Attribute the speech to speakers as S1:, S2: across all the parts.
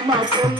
S1: Come on, come on.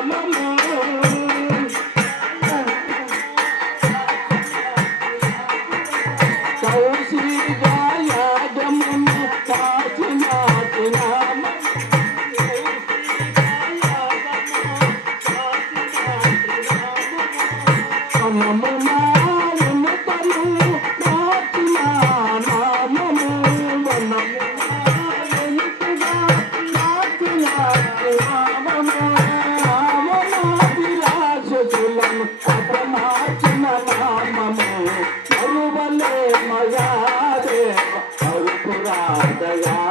S1: మయా దేవ అరుపురా దయా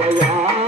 S1: the end.